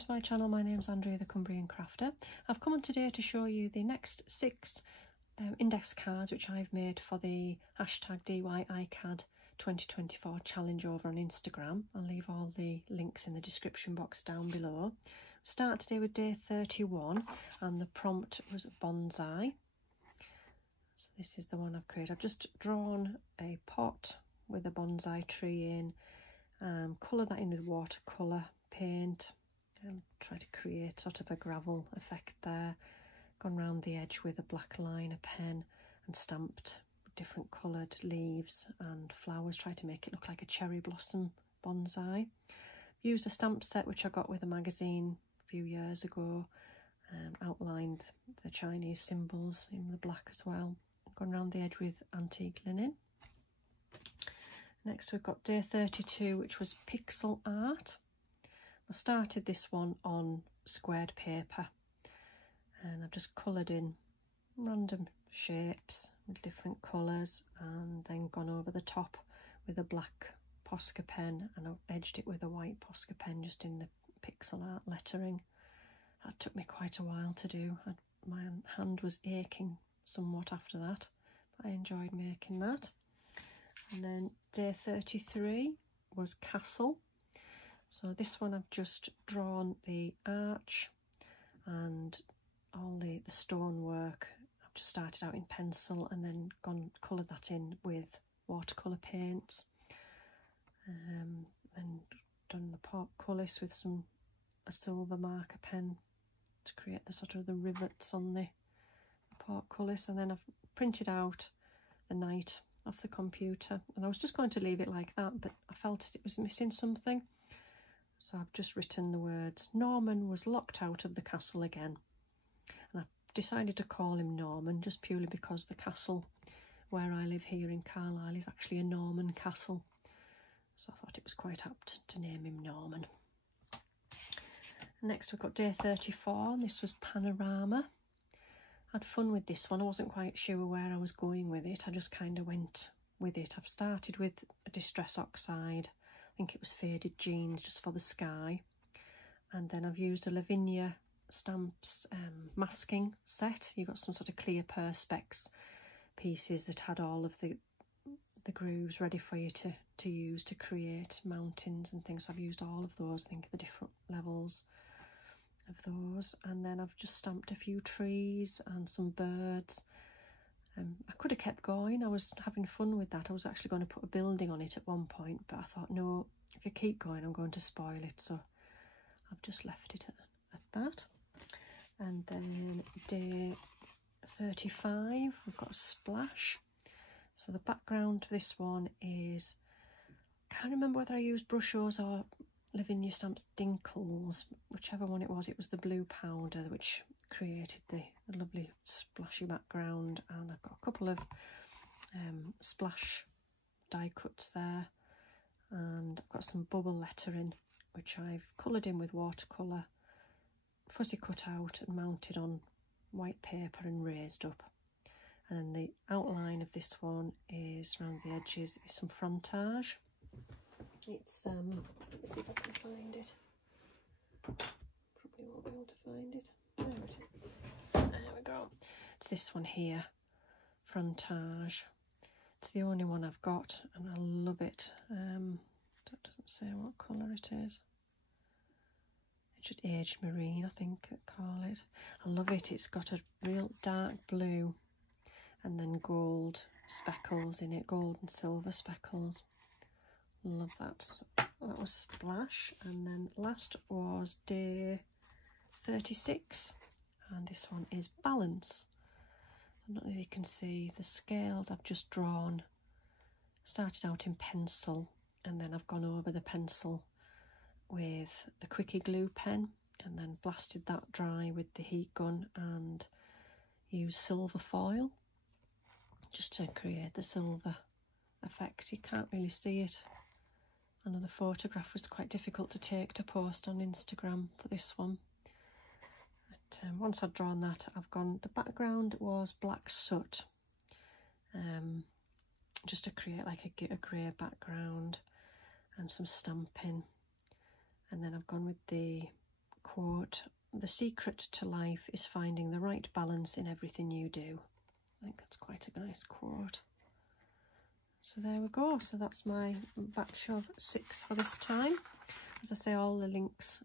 to my channel. My name's Andrea the Cumbrian Crafter. I've come on today to show you the next 6 index cards which I've made for the hashtag DIYCAD 2024 challenge over on Instagram. I'll leave all the links in the description box down below. Start today with day 31 and the prompt was bonsai. So this is the one I've created. I've just drawn a pot with a bonsai tree in, coloured that in with watercolour paint and try to create sort of a gravel effect there. Gone round the edge with a black liner pen and stamped different coloured leaves and flowers, try to make it look like a cherry blossom bonsai. Used a stamp set which I got with a magazine a few years ago, outlined the Chinese symbols in the black as well. Gone round the edge with antique linen. Next we've got day 32, which was pixel art. I started this one on squared paper and I've just coloured in random shapes with different colours and then gone over the top with a black Posca pen and I edged it with a white Posca pen just in the pixel art lettering. That took me quite a while to do. My hand was aching somewhat after that, but I enjoyed making that. And then day 33 was castle. So this one I've just drawn the arch and all the stonework. I've just started out in pencil and then coloured that in with watercolour paints. And done the portcullis with a silver marker pen to create the sort of the rivets on the portcullis, and then I've printed out the knight off the computer and I was just going to leave it like that, but I felt it was missing something, so I've just written the words Norman was locked out of the castle again, and I've decided to call him Norman just purely because the castle where I live here in Carlisle is actually a Norman castle, so I thought it was quite apt to name him Norman. Next we've got day 34 and this was panorama. I had fun with this one. I wasn't quite sure where I was going with it. I just kind of went with it. I've started with a Distress Oxide. I think it was Faded Jeans just for the sky. And then I've used a Lavinia Stamps masking set. You got some sort of clear Perspex pieces that had all of the grooves ready for you to use to create mountains and things. So I've used all of those, I think the different levels of those, and then I've just stamped a few trees and some birds. I could have kept going. I was having fun with that. I was actually going to put a building on it at one point, but I thought no, if you keep going I'm going to spoil it, so I've just left it at that. And then day 35 we've got a splash. So the background for this one is, I can't remember whether I used Brushos or Lavinia Stamps Dinkles, whichever one it was the blue powder which created the lovely splashy background, and I've got a couple of splash die cuts there, and I've got some bubble lettering which I've coloured in with watercolour, fussy cut out and mounted on white paper and raised up. And then the outline of this one is around the edges is some frontage. It's let me see if I can find it. Probably won't be able to find it. There it is. There we go. It's this one here, frontage. It's the only one I've got and I love it. That doesn't say what colour it is. It's just aged marine, I think I call it. I love it. It's got a real dark blue and then gold speckles in it, gold and silver speckles. Love that. So that was splash, and then last was day 36 and this one is balance. I don't know if you can see the scales I've just drawn. Started out in pencil and then I've gone over the pencil with the Quickie glue pen and then blasted that dry with the heat gun and used silver foil just to create the silver effect. You can't really see it. I know the photograph was quite difficult to take to post on Instagram for this one. But once I'd drawn that, the background was black soot, just to create like a grey background and some stamping. And then I've gone with the quote, "The secret to life is finding the right balance in everything you do." I think that's quite a nice quote. So there we go. So that's my batch of 6 for this time. As I say, all the links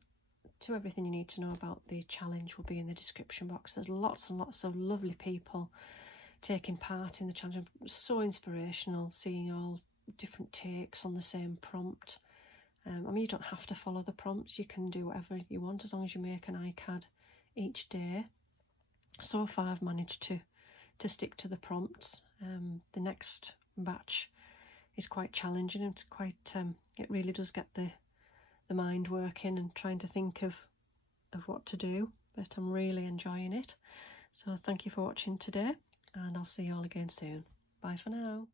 to everything you need to know about the challenge will be in the description box. There's lots and lots of lovely people taking part in the challenge. So inspirational, seeing all different takes on the same prompt. I mean, you don't have to follow the prompts. You can do whatever you want as long as you make an iCard each day. So far, I've managed to stick to the prompts. The next batch is quite challenging. It's quite it really does get the mind working and trying to think of what to do, but I'm really enjoying it. So thank you for watching today, and I'll see you all again soon. Bye for now.